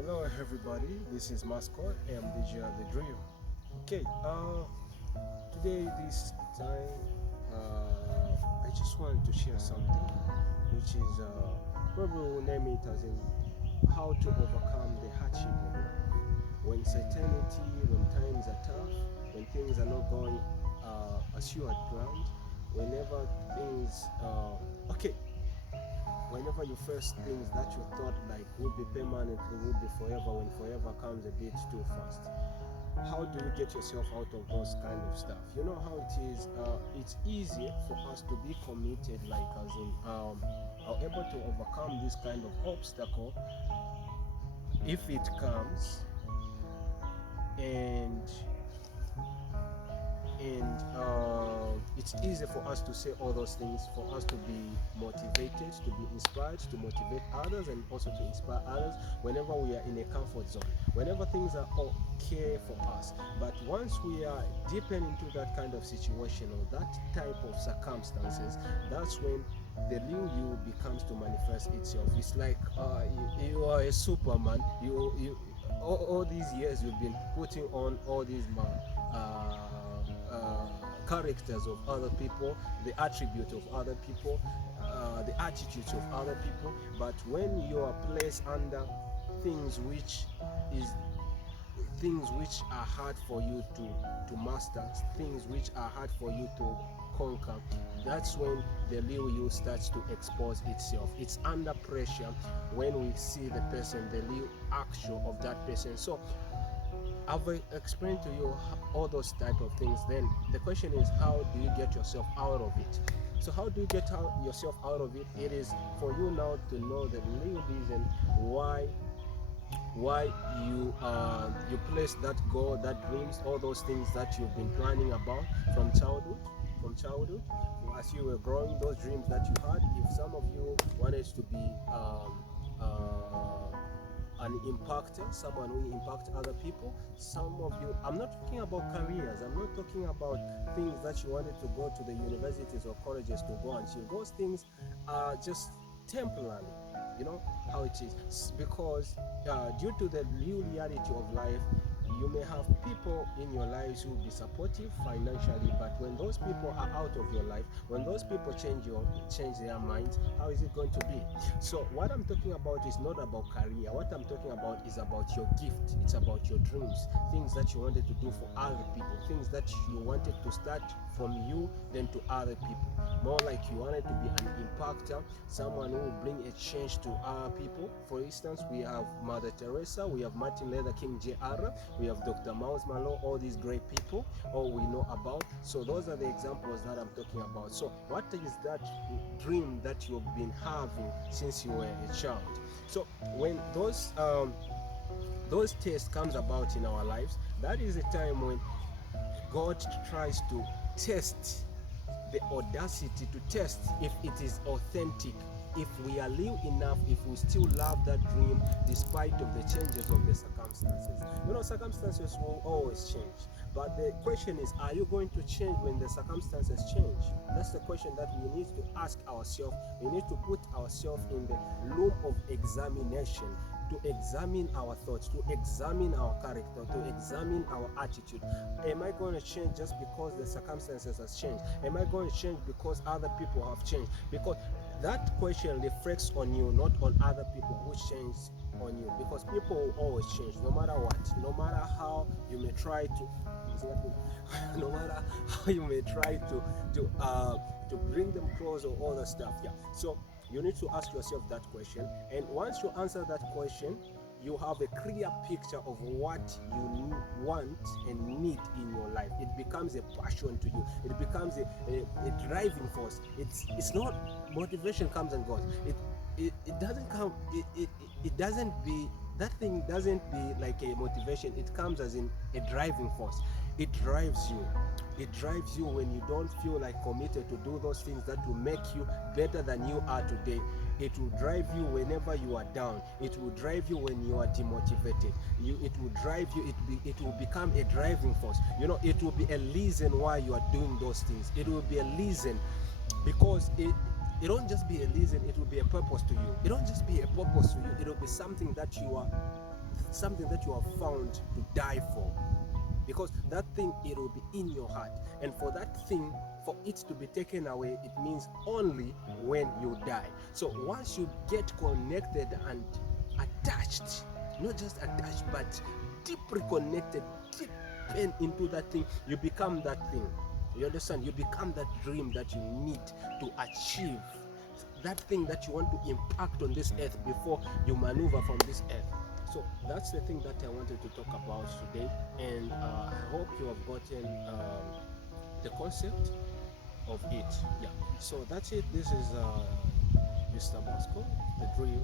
Hello everybody, this is Mascot and DJ of the Dream. Okay, today this time I just wanted to share something which is probably we'll name it as in how to overcome the hardship of life. When certainty, when times are tough, when things are not going as you had planned, whenever things okay, whenever you face things that you thought like would be permanently, would be forever, when forever comes a bit too fast, how do you get yourself out of those kind of stuff? You know how it is. It's easy for us to be committed, like as in are able to overcome this kind of obstacle if it comes, and it's easy for us to say all those things, for us to be motivated, to be inspired, to motivate others, and also to inspire others whenever we are in a comfort zone, whenever things are okay for us. But once we are deepen into that kind of situation or that type of circumstances, that's when the real you becomes to manifest itself. It's like you are a superman. All these years you've been putting on all these characters of other people, the attribute of other people, the attitudes of other people. But when you are placed under things which is things which are hard for you to master, things which are hard for you to conquer, that's when the real you starts to expose itself. It's under pressure when we see the person, the real actual of that person. So I've explained to you all those type of things. Then the question is, how do you get yourself out of it? So how do you get yourself out of it? It is for you now to know the real reason why you place that goal, that dreams, all those things that you've been planning about from childhood, as you were growing, those dreams that you had. If some of you wanted to be an impactor, someone who impact other people. Some of you, I'm not talking about careers, I'm not talking about things that you wanted to go to the universities or colleges to go and achieve. Those things are just temporary. You know how it is, because due to the real reality of life, you may have people in your lives who will be supportive financially, but when those people are out of your life, when those people change their minds, how is it going to be? So what I'm talking about is not about career. What I'm talking about is about your gift. It's about your dreams, things that you wanted to do for other people, things that you wanted to start from you then to other people. More like you wanted to be an impactor, someone who will bring a change to our people. For instance, we have Mother Teresa, we have Martin Luther King Jr., we have Dr. Miles Monroe, all these great people, all we know about. So those are the examples that I'm talking about. So what is that dream that you've been having since you were a child? So when those tests comes about in our lives, that is a time when God tries to test the audacity, to test if it is authentic, if we are real enough, if we still love that dream despite of the changes of the circumstances. You know, circumstances will always change, but the question is, are you going to change when the circumstances change? That's the question that we need to ask ourselves. We need to put ourselves in the room of examination, to examine our thoughts, to examine our character, to examine our attitude. Am I going to change just because the circumstances has changed? Am I going to change because other people have changed? Because that question reflects on you, not on other people who change on you. Because people will always change, no matter what, no matter how you may try to no matter how you may try to bring them close or all that stuff. Yeah. So you need to ask yourself that question, and once you answer that question, you have a clear picture of what you want and need in your life. It becomes a passion to you. It becomes a driving force. It's not motivation comes and goes. It doesn't come. It doesn't be, that thing doesn't be like a motivation. It comes as in a driving force. It drives you. It drives you when you don't feel like committed to do those things that will make you better than you are today. It will drive you whenever you are down. It will drive you when you are demotivated. It will drive you. It will become a driving force. You know, it will be a reason why you are doing those things. It will be a reason, because it don't just be a reason. It will be a purpose to you. It don't just be a purpose to you. It will be something that you are something that you have found to die for, because that thing, it will be in your heart, and for that thing, for it to be taken away, it means only when you die. So once you get connected and attached, not just attached but deeply connected, deep into that thing, you become that thing. You understand? You become that dream that you need to achieve, that thing that you want to impact on this earth before you maneuver from this earth. So that's the thing that I wanted to talk about today, and I hope you have gotten the concept of it. Yeah. So that's it. This is Mr. Bosco, the dream